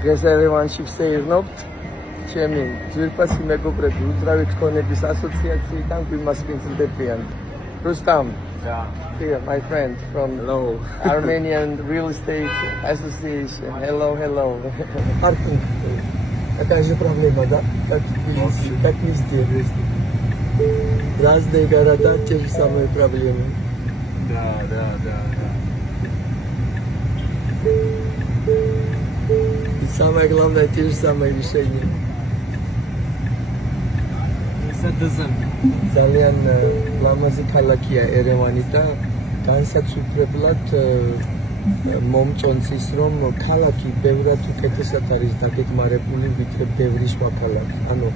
დღეს ერევანში ვსეირნობთ ჩემი ძვირფასი მეგობრები უძრავი ქონების ასოციაციიდან გვიმასპინძლდებიან. Rustam. Yeah. Here, my friend from Armenian Real Estate Association. Hello. Parking. Какая же проблема, да? Как везде. Разные города, те же самые проблемы. Да. И самое главное, те же самые решения. ძალიან ლამაზი ქალაქია ერევანი და განსაცვიფრებლად მომწონს ის რომ ქალაქი ბევრად უკეთესად არის დაგეგმარებული ვიდრე ბევრი სხვა ქალაქი. ანუ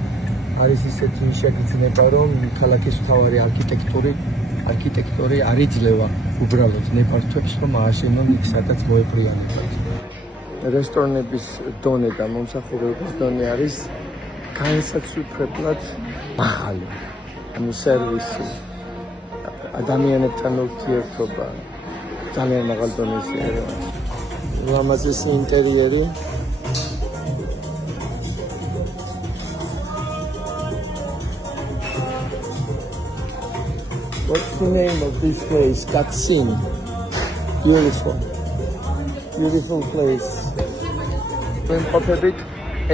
არის ისეთი შეგიძლება რომ ქალაქის მთავარი არქიტექტორი არ იძლევა უბრალოდ ნებართვებს რომ ააშენონ იქ სადაც მოებრიანებათ. რესტორნების დონე და მომსახურების დონე არის განსაცვიფრებლად მაღალი. ანუ სერვისი, ადამიანებთან ურთიერთობა ძალიან მაღალ დონეზე ერევანში. ლამაზესი ინტერიერი. What's the name of this place? Katsin. Beautiful place. ვიმყოფებით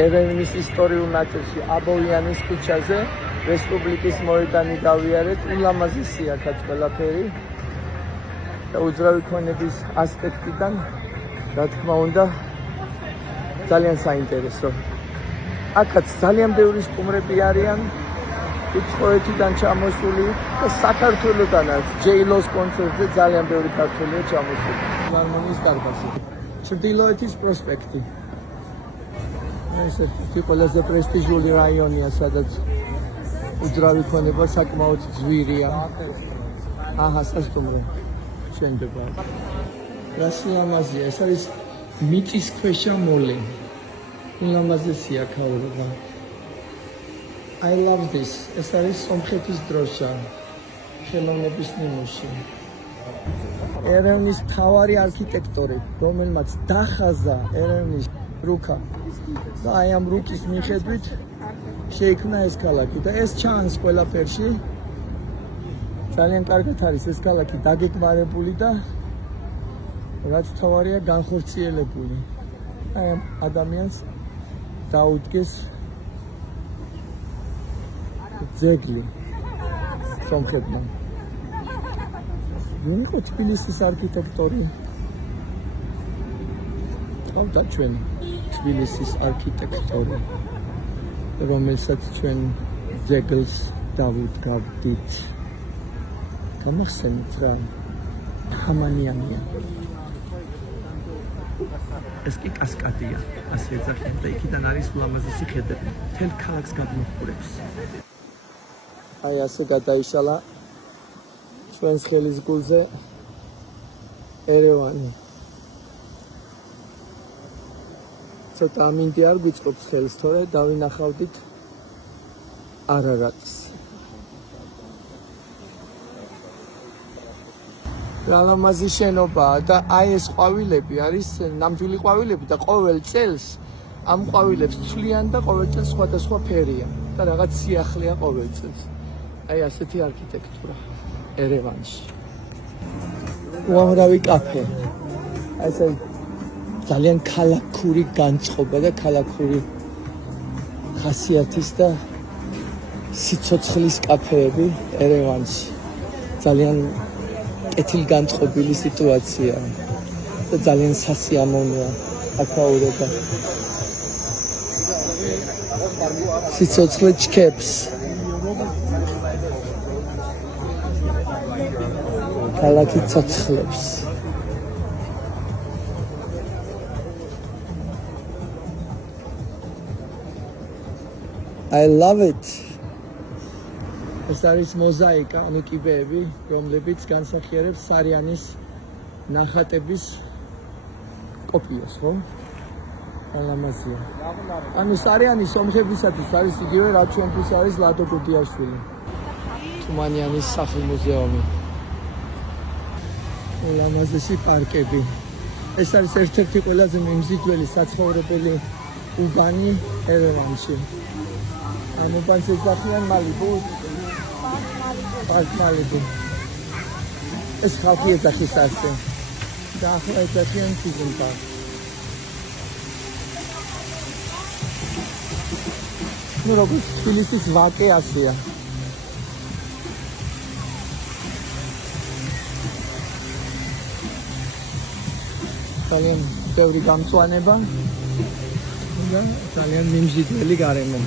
ერევნის ისტორიულ ნაწილში აბოვიანის ქუჩაზე. რესპუბლიკის მოედანი გავიარეთ, ულამაზესი აქაც ყველაფერი და უძრავი ქონების ასპექტიდან, რა თქმა უნდა, ძალიან საინტერესო. აქაც ძალიან ბევრი სტუმრები არიან, უცხოეთიდან ჩამოსული და საქართველოდანაც ჯეილოს კონცერტზე ძალიან ბევრი ქართველია ჩამოსული. ფილარმონიის დარბაზი. ჩრდილოეთის პროსპექტი. ეს ყველაზე პრესტიჟული რაიონია, სადაც უძრავი ქონება საკმაოდ ძვირია. სასტუმრო შენდება. რასი ლამაზია, ეს არის მიწისქვეშა მოლე. ულამაზესია ქაურობა. I love this. ეს არის სომხეთის დროშა. ხელოვნების ნიმუში. ერევნის მთავარი არქიტექტორი, რომელმაც დახაზა ერევნის რუკა და აი ამ რუკის მიხედვით შეიქმნა ეს ქალაქი და ეს ჩანს ყველაფერში. ძალიან კარგად არის ეს ქალაქი დაგეგმარებული და რაც თავარია განხორციელებული. აი ამ ადამიანს დაუდგეს ძეგლი სომხეთმა. ვინ იყო თბილისის არქიტექტორი? ყავდა ჩვენ თბილისის არქიტექტორი, რომელსაც ჩვენ ძეგლს დავუდგავდით. გამახსენეთ რა? ხამანიანია. ეს კი კასკადია, ასე ეძახიან და იქიდან არის ულამაზესი ხედები. მთელ ქალაქს გადმოჰყურებს. აი ასე გადაიშალა ჩვენს ხელის გულზე ერევანი. ცოტა ამინდი არ გვიწყობს ხელს, თორე დავინახავდით არარატს. რა ლამაზი შენობაა და აი ეს ყვავილები არის ნამდვილი ყვავილები და ყოველ წელს ამ ყვავილებს ცვლიან და ყოველ წელს სხვადასხვა ფერია და რაღაც სიახლეა ყოველ წელს. აი ასეთი არქიტექტურა ერევანში. უამრავი კაფე. ეს ძალიან ქალაქური განწყობა და ქალაქური ხასიათის და სიცოცხლის კაფეები ერევანში. ძალიან კეთილგანწყობილი სიტუაცია და ძალიან სასიამოვნოა აქაურება. სიცოცხლე ჩქეფს. ქალაქი ცოცხლებს. I love it. ეს არის მოზაიკა, ანუ კიბეები, რომლებიც განსახიერებს სარიანის ნახატების კოპიას, ხო? ალამაზია. ანუ სარიანი სომხებისათვის არის იგივე, რაც ჩვენთვის არის ლადო გუდიაშვილი. თუმანიანის სახლ-მუზეუმი. ალამაზესი პარკები. ეს არის ერთ-ერთი ყველაზე მიმზიდველი საცხოვრებელი უბანი ერევანში. ამ უბანს ეძახიან მალიბუ. მალიბუ. ეს ხალხი ეძახის ასე. და ახლა ეძახიან სიზონ პარკს. ნუ როგორც თბილისის ვაკე ასეა. ძალიან ბევრი გამწვანება და ძალიან მიმზიდველი გარემო.